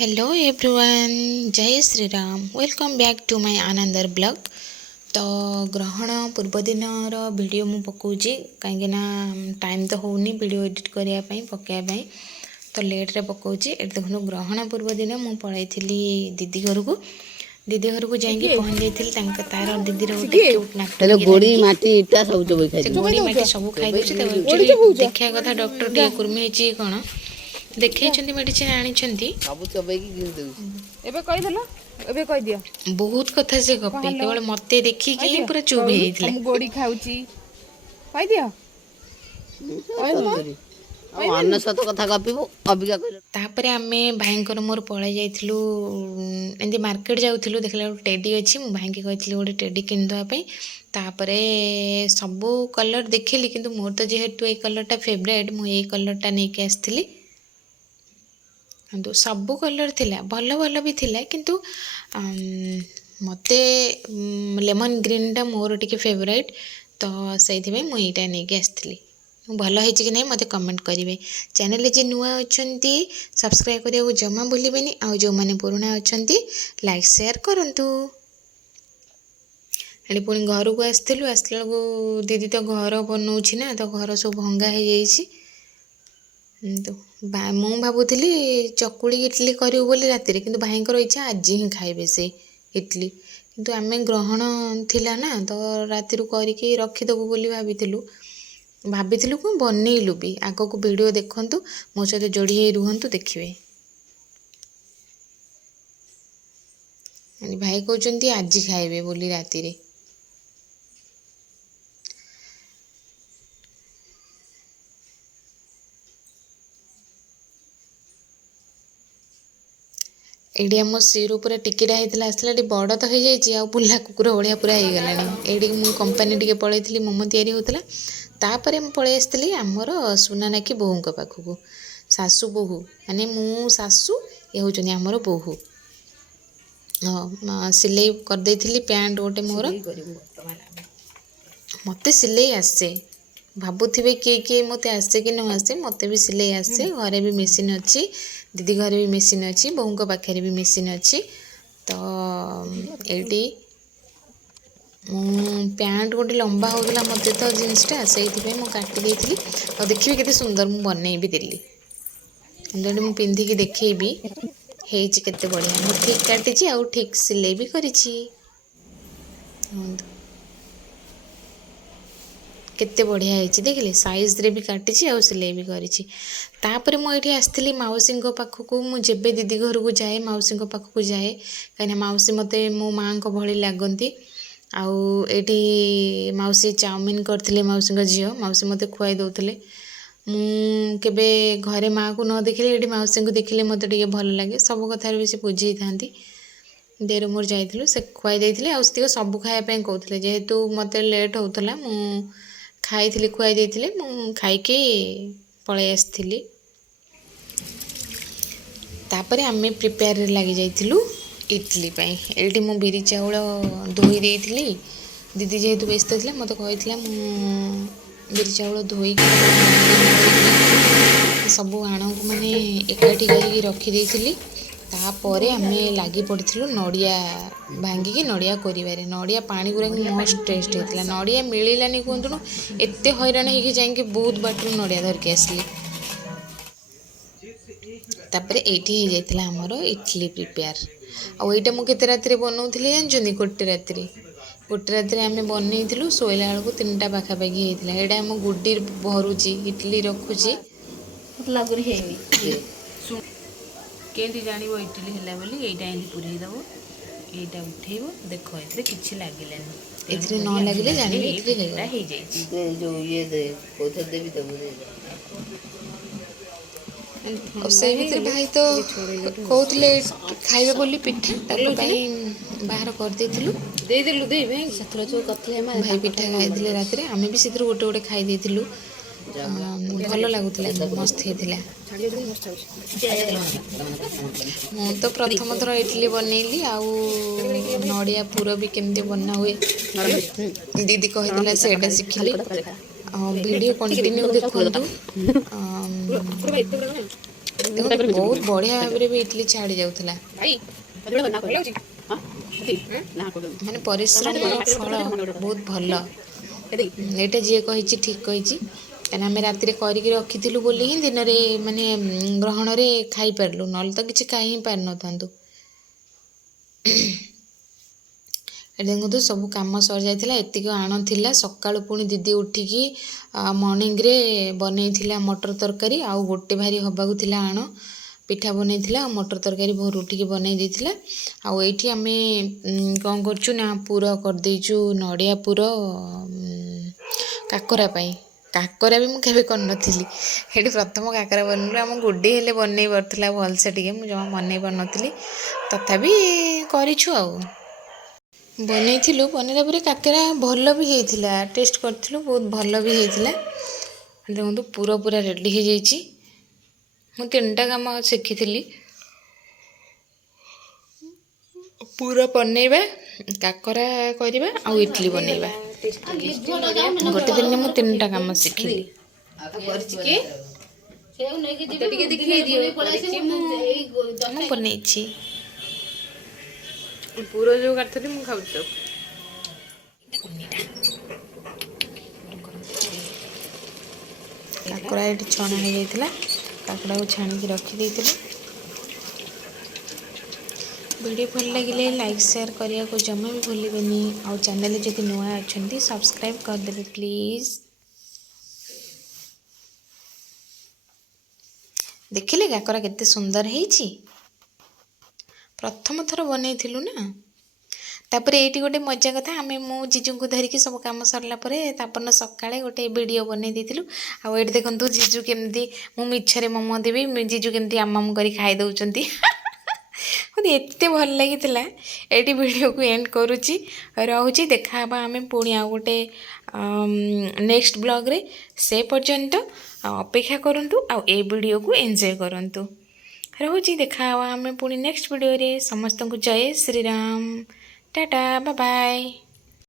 Hello everyone, जय Shri Ram. Welcome back to my another blog. तो ग्रहण पूर्व दिन वीडियो मु पकाउची कहीं टाइम तो होनी वीडियो एडिट करने पकाइबाई तो लेट रे पकाउची। देखो ग्रहण पूर्व दिन मु पळाई दीदी घर को जाइए पहुँच जाइए तार दीदी क्यूट नाक गोड़ी माटी सब खाई देखा कथा डॉक्टर टे कुर्मी कौन देखते मेडिसिन आनी बहुत कथा से गपे केवल मते देखिकी पूरा चुप हो गोड़ी खाऊची कहि दियो अनसत कथा गपिबो अबिका कहलो तापरे आमे भाईंकर मोर पळाई जाइथिलु एंदी मार्केट जाउथिलु देखला टेडी अछि मु भाई के कहिथिलि गोटे टेडी किन दवा पई तापरे सब कलर देखिली किंतु मोर तो जेहेतु ए कलरटा फेवरेट मु ए कलरटा नै के आस्थिली तो सब कलर थिला भल भल भी थिला किंतु मते लेमन ग्रीन टा मोर टिके फेवरेट तो सेइथि में मु एटा नै के आस्थिली भल होइछि कि नै मते कमेंट करिवे। चैनल जे नुआ अछंती सब्सक्राइब करिया जमा भूलिबेनी आ जो माने पुराना अछंती लाइक शेयर करंतु। एडी पुनी घर को आस्थिलु आस्ला को दीदी तो घर बनौछि ना तो घर सब भंगा हो जाइछि तो मु भावुली चकुड़ी इडली करूँ बोली राति किंतु भाईंकर इच्छा आज ही खाइबे से इडली किंतु आमे ग्रहण थिला ना तो राति करके रखीदेबू बोली भाविलु को बनइलु भी आग को वीडियो देखंतु मो सहित जोड़ी हे रुहंतु देखिए। भाई कहते आज खाइबे बोली राति रे एडी आम सिर पूरा टिकेटा होता आसला बड़ तो हो जाए बुला कुकुर भलिया पूरा हो गलानी एडी मु कंपनी टिके पळेइथिली मोमो तैयारी होता तापर मु पळेइ आसली आमर सुनानाकी बोहू पाखक सासू बोहू माने मु सासू ये होचनी आमर बोहू सिलाई कर देइथिली पैंट गोटे मोर मते सिलाई आसे भावुवे किए मत आसे कि न आसे मत भी सिलाई आसे घरे भी मेसीन अच्छी दीदी घरे भी मेसीन अच्छी बोहू पाखे भी मेसीन अच्छी तो ये पैंट गोटे लंबा होगा मत तो जिनसटा से काटी देती और देखिए केते सुंदर मु बनई भी देली मु पिंधिकी देखी केते बढ़िया मु ठीक काटी आउ ठीक सिलाई भी करी केते बढ़िया है देखिले साइज रे भी काटी आउ सिलाई भी करी तापर मुझे आसती मौसी पाखक मुझे दीदी घर को जाए मौसी पाखक जाए कहीं मौसी मत मो माँ भली लगती आउटी मौसी चाउमिन करते मौसी झील मौसी मत खुआई दौले मुझे घरे माँ को न देखिले ये मौसी को देखिले मत भल लगे सब कथार भी से बुझे था देर मोर जाइलु से खुआई देते आउक सब खायापी कहते जेहेतु मत लेट होता मु खाई खुआई देते मु खाई पलि आसती तापर आम प्रिपेयर लगी जाइलु इडली ये मु बिरी चाउल धोई देती दीदी जेहेतु व्यस्त थी मत कही बिरी चाउल धोई सब आण को मैंने एकाठी करके रखीदी तापर आम लगी पड़ू नड़िया भांगिकी नड़िया कर नड़िया पानी गुरा मस्त टेस्ट होता नड़िया मिलानी कहतु एत हैरान हो जाए बहुत बाटर नड़िया धरिकी आसली तापर ये जाता आमर इडली प्रिपेयर आईटा मुझे राति बनाऊली जानते गोटे राति आम बनईलु शोला बेलू 3टा पाखापाखि होता है आम गुड्डी भरुची इडली रखुची लागुरी केंती जान इडली है बोली यहीटा पूरे दब यहीटा उठेब देख ये कि लगे ए न लगे जान से भर भाई तो कहते खाइबे बोली पिठा बाहर कर भाई पिठा खाई राति आम भी से गोटे गोटे खाई भल लगुला मस्त होता मु तो प्रथम थर इडली बनइली आउ नड़िया पुर भी केमती बना हुए दीदी कही से शिखिली वीडियो कंटिन्यू देखु ଦେଖନ୍ତୁ ବହୁତ ବଢ଼ିଆ ଭାବରେ ବି ଇଟିଲି ଛାଡ଼ି ଯାଉଥିଲା। ମାନେ ପରିଶ୍ରମର ଫଳ ବହୁତ ଭଲ। ଏଇଟା ଯିଏ କହିଛି ଠିକ୍ କହିଛି। କାହିଁକିନା ଆମେ ରାତିରେ କରିକି ରଖିଥିଲୁ ବୋଲି ହିଁ ଦିନରେ ମାନେ ଗ୍ରହଣରେ ଖାଇପାରିଲୁ, ନହେଲେ ତ କିଛି ଖାଇ ହିଁ ପାରିନଥାନ୍ତୁ। ଏଠି ଦେଖନ୍ତୁ ସବୁ କାମ ସରିଯାଇଥିଲା, ଏତିକି ଆଣ ଥିଲା। ସକାଳୁ ପୁଣି ଦିଦି ଉଠିକି ମର୍ଣ୍ଣିଂରେ ବନେଇଥିଲା ମଟର ତରକାରୀ, ଆଉ ଗୋଟେ ଭାରି ହେବାକୁ ଥିଲା ଆଣ ପିଠା ବନେଇଥିଲା, ଆଉ ମଟର ତରକାରୀ ଭୋରୁ ଉଠିକି ବନେଇ ଦେଇଥିଲା। ଆଉ ଏଇଠି ଆମେ କ'ଣ କରୁଛୁ ନା ପୁର କରିଦେଇଛୁ, ନଡ଼ିଆ ପୁର କାକରା ପାଇଁ। କାକରା ବି ମୁଁ କେବେ କରିନଥିଲି, ଏଠି ପ୍ରଥମ କାକରା ବନେଇଲୁ। ଆମ ଗୁଡ଼ି ହେଲେ ବନେଇ ପାରୁଥିଲା ଭଲସେ, ଟିକେ ମୁଁ ଜମା ବନେଇ ପାରୁନଥିଲି, ତଥାପି କରିଛୁ ଆଉ। ବନେଇଥିଲୁ, ବନେଇଲା ପରେ କାକରା ଭଲ ବି ହେଇଥିଲା, ଟେଷ୍ଟ କରିଥିଲୁ, ବହୁତ ଭଲ ବି ହେଇଥିଲା। ଦେଖନ୍ତୁ ପୁର ପୁରା ରେଡ଼ି ହେଇଯାଇଛି। ମୁଁ 3ଟା କାମ ଶିଖିଥିଲି, ପୁର ବନେଇବା, କାକରା କରିବା ଆଉ ଇଟିଲି ବନେଇବା। ଗୋଟେ ଦିନରେ ମୁଁ 3ଟା କାମ ଶିଖିଲି। ମୁଁ ବନେଇଛି ପୁର ଯେଉଁ କାଟିଥିଲି ମୁଁ ଖାଉଛି ତାକୁ। କାକରା ଏଠି ଛଣା ହେଇଯାଇଥିଲା, କାକରାକୁ ଛାଣିକି ରଖିଦେଇଥିଲି। ଭିଡ଼ିଓ ଭଲ ଲାଗିଲେ ଲାଇକ୍ ସେୟାର କରିବାକୁ ଜମା ବି ଭୁଲିବେନି। ଆଉ ଚ୍ୟାନେଲରେ ଯଦି ନୂଆ ଅଛନ୍ତି ସବସ୍କ୍ରାଇବ୍ କରିଦେବେ ପ୍ଲିଜ୍। ଦେଖିଲେ କାକରା କେତେ ସୁନ୍ଦର ହେଇଛି। ପ୍ରଥମ ଥର ବନେଇଥିଲୁ ନା। ତାପରେ ଏଇଠି ଗୋଟେ ମଜା କଥା, ମୁଁ ଜିଜୁଙ୍କୁ ଧରିକି ସବୁ କାମ ସରିଲା ପରେ ତାପରଦିନ ସକାଳେ ଗୋଟେ ଭିଡ଼ିଓ ବନେଇ ଦେଇଥିଲୁ। ଆଉ ଏଇଠି ଦେଖନ୍ତୁ ଜିଜୁ କେମିତି, ମୁଁ ମିଛରେ ମୋମୋ ଦେବି, ଜିଜୁ କେମିତି ଆମ କରି ଖାଇ ଦେଉଛନ୍ତି। ମୋତେ ଏତେ ଭଲ ଲାଗିଥିଲା। ଏଇଠି ଭିଡ଼ିଓକୁ ଏଣ୍ଡ କରୁଛି, ରହୁଛି। ଦେଖାହେବା ଆମେ ପୁଣି ଆଉ ଗୋଟେ ନେକ୍ସଟ ବ୍ଲଗ୍ରେ। ସେ ପର୍ଯ୍ୟନ୍ତ ଅପେକ୍ଷା କରନ୍ତୁ ଆଉ ଏ ଭିଡ଼ିଓକୁ ଏନ୍ଜୟ କରନ୍ତୁ। ରହୁଛି, ଦେଖାହେବା ଆମେ ପୁଣି ନେକ୍ସଟ ଭିଡ଼ିଓରେ। ସମସ୍ତଙ୍କୁ ଜୟ ଶ୍ରୀରାମ, ଟାଟା, ବାଏ ବାଏ।